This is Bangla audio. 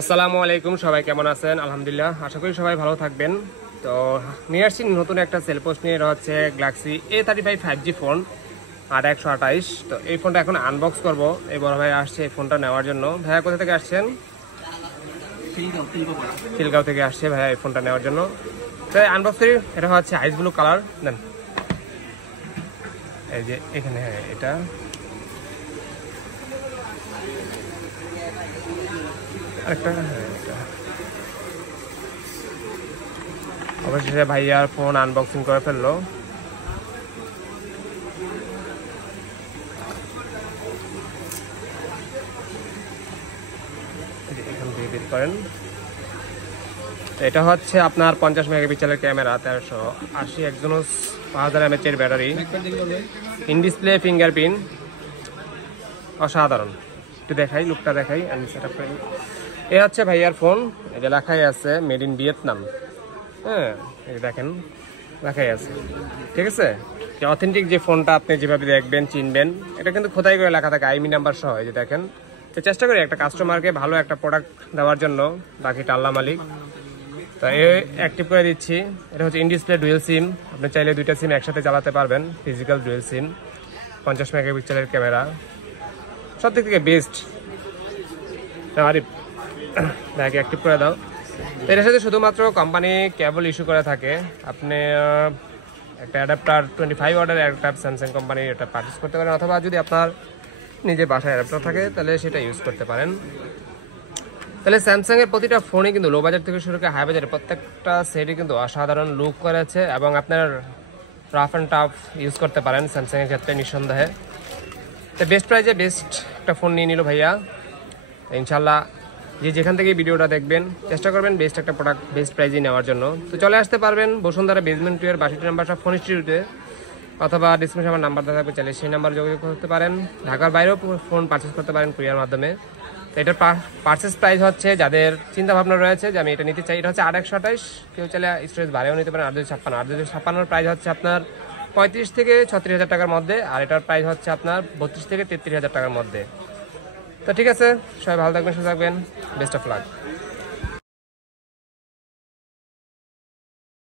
আসসালামু আলাইকুম, সবাই কেমন আছেন? আলহামদুলিল্লাহ, আশা করি সবাই ভালো থাকবেন। তো নিয়ে আসছি নতুন একটা সেল পোস্ট নিয়ে, হচ্ছে গ্যালাক্সি A35 5G ফোন 8128। তো এই ফোনটা এখন আনবক্স করবো। এই বড় ভাই আসছে এই ফোনটা নেওয়ার জন্য। ভাইয়া কোথা থেকে আসছেন? খিলগাঁও থেকে আসছে ভাইয়া এই ফোনটা নেওয়ার জন্য। তাই আনবক্স করি। এটা হচ্ছে আইস ব্লু কালার। দেন এই যে এখানে, হ্যাঁ এটা আরেকটা, হ্যাঁ এটা অবশেষে ভাইয়ার ফোন আনবক্সিং করে ফেললো। এখান থেকে বের করেন। এটা হচ্ছে আপনার 50 মেগাপিক্সেলের ক্যামেরা, 1380 এক্সিনোস 5000 mAh এর ব্যাটারি, ইন ডিসপ্লে ফিঙ্গারপ্রিন্ট, অসাধারণ। একটু দেখাই, লুকটা দেখাই, আমি সেট আপ করি। এ হচ্ছে ভাইয়ার ফোন। এটা লেখাই আছে মেড ইন ভিয়েতনাম। হ্যাঁ দেখেন লেখাই আছে, ঠিক আছে। অথেন্টিক যে ফোনটা আপনি যেভাবে দেখবেন চিনবেন, এটা কিন্তু খোদাই করে লেখা থাকে আইমি নাম্বার সহ। এই যে দেখেন। তো চেষ্টা করি একটা কাস্টমারকে ভালো একটা প্রোডাক্ট দেওয়ার জন্য, বাকিটা আল্লাহ মালিক। তো অ্যাক্টিভ করে দিচ্ছি। এটা হচ্ছে ইন ডিসপ্লে ডুয়েল সিম। আপনি চাইলে দুইটা সিম একসাথে চালাতে পারবেন, ফিজিক্যাল ডুয়েল সিম, 50 মেগাপিক্সেলের ক্যামেরা, সব দিক থেকে বেস্ট। আরে ব্যাগে অ্যাক্টিভ করে দাও। তো এটার সাথে শুধুমাত্র কোম্পানি কেবল ইস্যু করে থাকে। আপনি একটা অ্যাডাপ্টার 25 ওয়াটের একটা স্যামসাং কোম্পানির এটা পারচেস করতে পারেন, অথবা যদি আপনার নিজে বাসায় অ্যাডাপ্টার থাকে তাহলে সেটা ইউজ করতে পারেন। তাহলে স্যামসাংয়ের প্রতিটা ফোনই কিন্তু লো বাজার থেকে শুরু করে হাই বাজারের প্রত্যেকটা সেটই কিন্তু অসাধারণ লুক করেছে, এবং আপনার রাফ অ্যান্ড টাফ ইউজ করতে পারেন স্যামসাংয়ের ক্ষেত্রে নিঃসন্দেহে। তো বেস্ট প্রাইজে বেস্ট একটা ফোন নিয়ে নিল ভাইয়া। ইনশাল্লাহ যে যেখান থেকে ভিডিওটা দেখবেন চেষ্টা করবেন বেস্ট একটা প্রোডাক্ট বেস্ট প্রাইজে নেওয়ার জন্য। তো চলে আসতে পারবেন বসুন্ধরা বেসমেন্ট 2 এর 62 নাম্বার সব ফোন ইনস্টিটিউটে, অথবা ডিসক্রিপশনে আমার নাম্বার দেওয়া থাকবে, চাইলে সেই নাম্বার যোগাযোগ করতে পারেন। ঢাকার বাইরেও ফোন পারচেস করতে পারেন কুরিয়ার মাধ্যমে। তো এটার পারচেস প্রাইস হচ্ছে, যাদের চিন্তা ভাবনা রয়েছে যে আমি এটা নিতে চাই, এটা হচ্ছে 8128। কেউ চাইলে স্টোরেজ বাড়িয়েও নিতে পারেন 8256। 8256 প্রাইস হচ্ছে আপনার 35 থেকে 36 হাজার টাকার মধ্যে, আর এটার প্রাইস হচ্ছে আপনার 32 থেকে 33 হাজার টাকার মধ্যে। তো ঠিক আছে, সবাই ভালো থাকবেন, সুস্থ থাকবেন, বেস্ট অফ লাক।